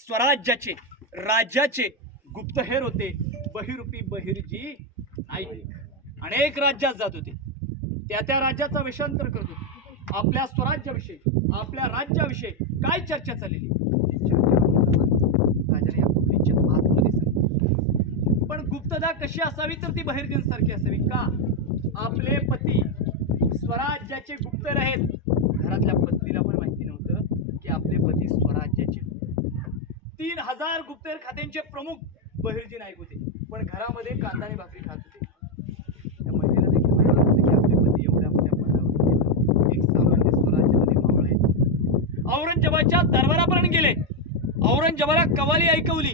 स्वराज्याचे राज्याचे गुप्तहेर होते. बहिरूपी बहिर्जी नाईक. अनेक राज्यात जात होते. त्या त्या राज्याचा विषांतर करत होते. आपल्या स्वराज्याविषयी आपल्या राज्याविषयी काय चर्चा चाललेली? पण गुप्तता कशी असावी तर ती बहिर्जींसारखी असावी का? आपले पती स्वराज्याचे गुप्तर आहेत. घरातल्या पत्नीला पण माहिती नव्हतं की आपले पती स्वराज्याचे तीन हजार गुप्तहेर खात्यांचे प्रमुख बहिर्जी नाईक होते. पण घरामध्ये कांदा आणि भाकरी खात होते. त्या महिलेला देखील की आपले पती एवढ्या मोठ्या पदावर एक सामान्य स्वराज्यामध्ये मावळे औरंगजेबाच्या दरबारापर्यंत गेले. औरंगजेबाला कवाली ऐकवली.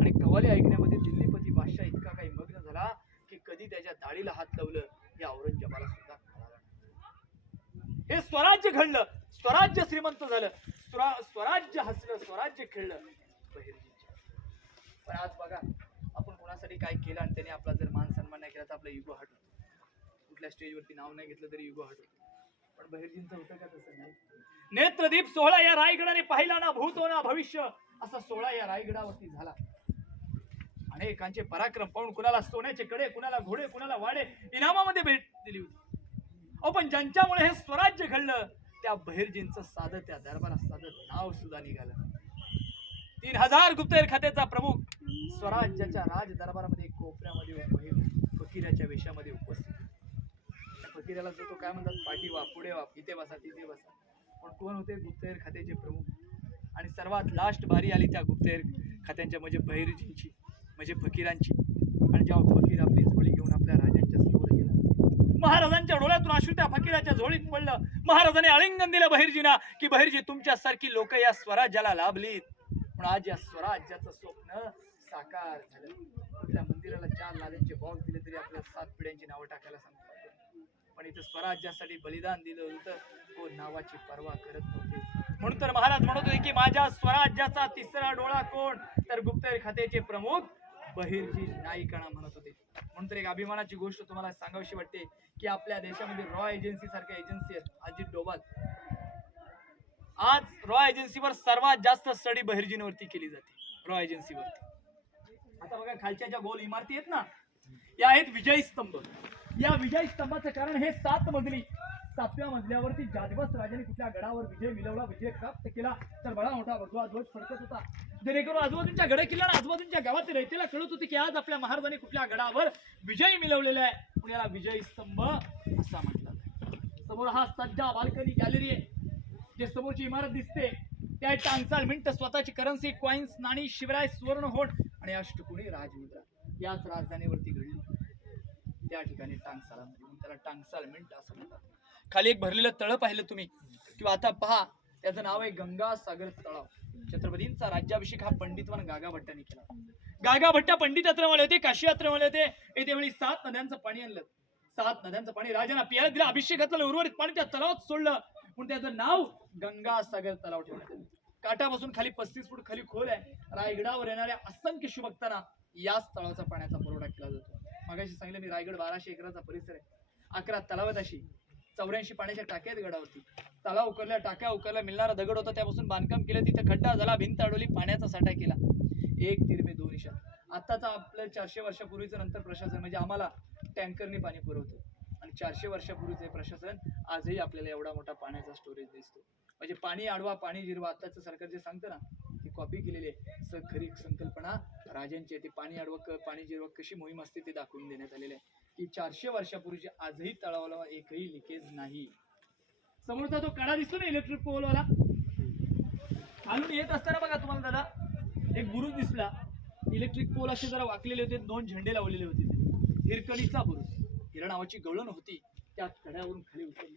आणि कवाली ऐकण्यामध्ये दिल्लीपती बादशाह इतका काही मग्न झाला की कधी त्याच्या दाढीला हात लावलं हे औरंगजेबाला सुद्धा हे स्वराज्य घडलं. स्वराज्य श्रीमंत झालं. स्वरा- स्वराज्य हसलं स्वराज्य खेळलं. बहिर्जीच्या. पण आज बघा आपण कोणासाठी काय केलं आणि त्याने आपला जर मान सन्मान नाही केला तर आपला युगो हट होतो कुठल्या स्टेजवरती नाव नाही घेतलं तरी युगो हट होतो पण बहिर्जींचं होतं का तसं नाही? नेत्रदीप सोहळा या रायगडाने पाहिला ना भूतो ना भविष्य. असा सोहळा या रायगडावरती झाला. अनेकांचे पराक्रम पाहून कुणाला सोन्याचे कडे कुणाला घोडे कुणाला वाडे इनामामध्ये भेट दिली होती. अहो पण ज्यांच्यामुळे हे स्वराज्य घडलं त्या बहिर्जींचं साधं त्या दरबारात साधं नाव सुद्धा निघालं. तीन हजार गुप्तहेर खात्याचा प्रमुख स्वराज्याच्या राज दरबारामध्ये कोपऱ्यामध्ये फकीराच्या वेशामध्ये उपस्थित. त्या फकीराला जो तो काय म्हणतात पाठी वा पुढे वा इथे बसा तिथे बसा. पण कोण होते? गुप्तहेर खात्याचे प्रमुख. आणि सर्वात लास्ट बारी आली त्या गुप्तहेर खात्यांच्या म्हणजे बहिर्जींची म्हणजे फकीरांची. आणि जेव्हा फकीर आपली झोळी घेऊन आपल्या राजांच्या समोर गेला महाराजांच्या डोळ्यातून अश्रू त्या फकीराच्या झोळीत पडलं. महाराजांनी आलिंगन दिलं बहिर्जीना की बहिर्जी तुमच्यासारखी लोक या स्वराज्याला लाभलीत. पण आज या स्वराज्याचं स्वप्न साकार झालं. आपल्या मंदिराला चार लाद्यांचे बॉक्स दिले तरी आपल्या सात पिढ्यांची नावं टाकायला सांगतात पण इथं स्वराज्यासाठी बलिदान दिलं होतं. कोण नावाची पर्वा करत नव्हते. म्हणून तर महाराज म्हणत होते की माझ्या स्वराज्याचा तिसरा डोळा कोण? तर गुप्तहेर खात्याचे प्रमुख बहिर्जी नाईकाणा म्हणत होते. म्हणून तर एक अभिमानाची गोष्ट तुम्हाला सांगावीशी वाटते की आपल्या देशामध्ये रॉ एजन्सी सारख्या एजन्सी आहेत. अजित डोबाल आज रॉ एजन्सीवर सर्वात जास्त स्टडी बहिर्जींवरती केली जाते. रॉ एजन्सीवरती. आता बघा खालच्या ज्या गोल इमारती आहेत ना या आहेत विजयी स्तंभ. या विजयी स्तंभाचं कारण हे सात मजली सातव्या मजल्यावरती जादवस राजाने कुठल्या गडावर विजय मिळवला विजय प्राप्त केला तर बडा मोठा भगवा ध्वज फडकत होता. जेणेकरून आजूबाजूच्या गड किल्ला आजूबाजूच्या गावातील रयतेला कळत होती की आज आपल्या महाराजाने कुठल्या गडावर विजय मिळवलेला आहे. पुण्याला विजयी स्तंभ असा म्हटला समोर हा सज्जा बाल्कनी गॅलरी आहे. जे समोरची इमारत दिसते त्या टांगसाल मिंट स्वतःची करन्सी कॉइन्स नाणी शिवराय सुवर्ण होट आणि अष्टकोणी राजमुद्रा याच राजधानीवरती घडली. त्या ठिकाणी टांगसाला त्याला टांगसाल मिंट असं म्हणतात. खाली एक भरलेलं तळ पाहिलं तुम्ही. किंवा आता पहा त्याचं नाव आहे गंगा सागर तळाव. छत्रपतींचा राज्याभिषेक हा पंडितवान गागा भट्टाने केला. गागा भट्टा पंडित यात्रेवाले होते काशी यात्रेवाले होते. येते वेळी सात नद्यांचं पाणी आणलं. सात नद्यांचं पाणी राजांना पियाला दिलं अभिषेक घातलं उर्वरित पाणी त्या तलावात सोडलं. म्हणून त्याचं नाव गंगा सागर तलाव ठेवण्यात आलं काठापासून खाली पस्तीस फूट खाली खोल आहे. रायगडावर येणाऱ्या असंख्य शिवभक्तांना याच तळाचा पाण्याचा पुरवठा केला जातो. मागाशी सांगितलं मी रायगड बाराशे एकराचा परिसर आहे. अकरा तलावात अशी चौऱ्याऐंशी पाण्याच्या टाक्यात गडावरती. तलाव उकरल्या टाक्या उकरल्या मिळणारा दगड होता त्यापासून बांधकाम केलं. तिथं खड्डा झाला भिंत अडवली पाण्याचा साठा केला. एक तिरमे दोन इशा आत्ताचा आपलं चारशे वर्षापूर्वीचं नंतर प्रशासन म्हणजे आम्हाला टँकरने पाणी पुरवतं. चारशे वर्षापूर्वीचे प्रशासन आजही आपल्याला एवढा मोठा पाण्याचा स्टोरेज दिसतो. म्हणजे पाणी आडवा पाणी जिरवा आताच सरकार जे सांगतं ना ती कॉपी केलेली आहे. स खरी संकल्पना राजांची आहे. ती पाणी आडवा क पाणी जिरवा कशी मोहीम असते ते दाखवून देण्यात आलेले आहे. की चारशे वर्षापूर्वीची आजही तळावाला एकही लिकेज नाही. समोरचा तो कडा दिसतो ना इलेक्ट्रिक पोलवाला खालून येत असताना बघा तुम्हाला दादा एक बुरुज दिसला. इलेक्ट्रिक पोल असे जरा वाकलेले होते दोन झेंडे लावलेले होते. तिथे. हिरकणीचा बुरुज. हिरा नावाची गवळण होती त्या कड्यावरून खाली उतरली.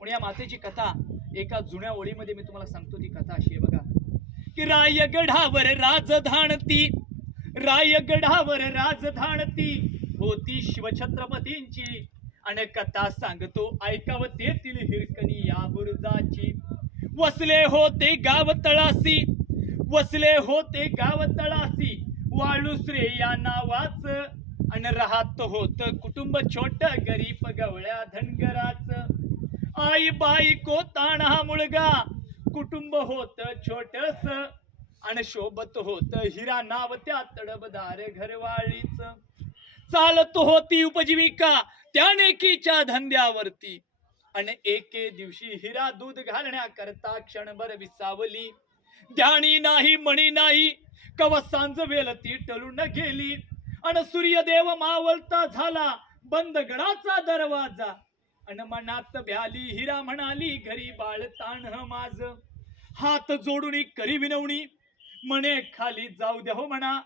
पण या मातेची कथा एका जुन्या ओळीमध्ये मी तुम्हाला सांगतो ती कथा अशी आहे बघा. की रायगडावर राजधानती रायगडावर राजधानती होती शिवछत्रपतींची. आणि कथा सांगतो ऐकावं तेथील हिरकणी या बुरुजाची. वसले होते गाव तळासी वसले होते गाव तळासी वाळुसरे या नावाचं आणि राहत होत. कुटुंब छोट गरीब गवळ्या धनगराच. आई बाई को ताणा मुलगा. कुटुंब होत छोटस. आणि शोभत होत हिरा नाव त्या तडबदार घरवाळीच. चालत होती उपजीविका त्या नेकीच्या धंद्यावरती. आणि एके दिवशी हिरा दूध घालण्याकरता क्षणभर विसावली. ध्यानी नाही मणी नाही. कव सांज वेल ती टलून गेली. अन सूर्यदेव मावळता झाला. बंद गडाचा दरवाजा. अन मनात भ्याली हिरा म्हणाली घरी बाळ ताण माझ. हात जोडून करी विनवणी. म्हणे खाली जाऊ द्या हो म्हणा.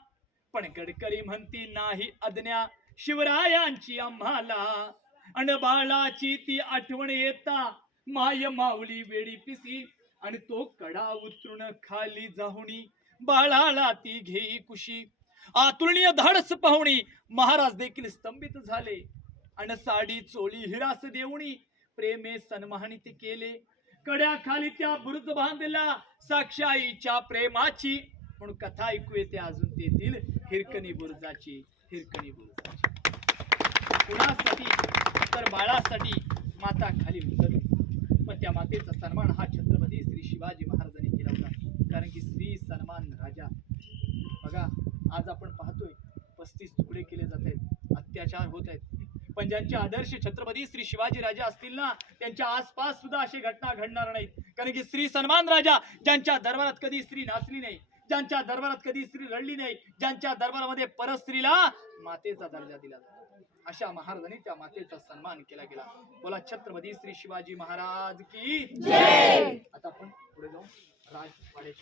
पण गडकरी म्हणती नाही अज्ञा शिवरायांची आम्हाला. अन बाळाची ती आठवण येता. माय माऊली वेडी पिसी. आणि तो कडा उतरून खाली जाऊनी. बाळाला ती घेई कुशी. अतुलनीय धाडस पाहुणी. महाराज देखील स्तंभित झाले. अन साडी चोळी हिरास देऊनी प्रेमे सन्मानित केले. कड्या खाली त्या बुरुज बांधला साक्षाईच्या प्रेमाची. म्हणून कथा ऐकू येते अजून तेथील हिरकणी बुरुजाची. हिरकणी बुरुजाची. कुणासाठी? तर बाळासाठी माता खाली उतरली. पण त्या मातेचा सन्मान हा छत्रपती श्री शिवाजी महाराजांनी केला होता. कारण की श्री सन्मान राजा. बघा आज आपण पाहतोय पस्तीस तुकडे केले जात आहेत अत्याचार होत आहेत. पण ज्यांचे आदर्श छत्रपती श्री शिवाजी राजा असतील ना त्यांच्या आसपास सुद्धा अशी घटना घडणार नाहीत. कारण की श्री सन्मान राजा ज्यांच्या दरबारात कधी स्त्री नाचली नाही ज्यांच्या दरबारात कधी स्त्री लढली नाही ज्यांच्या दरबारामध्ये परस्त्रीला मातेचा दर्जा दिला जातो. अशा महाराजांनी त्या मातेचा सन्मान केला गेला. बोला छत्रपती श्री शिवाजी महाराज की आता आपण पुढे जाऊ. राजवाड्याची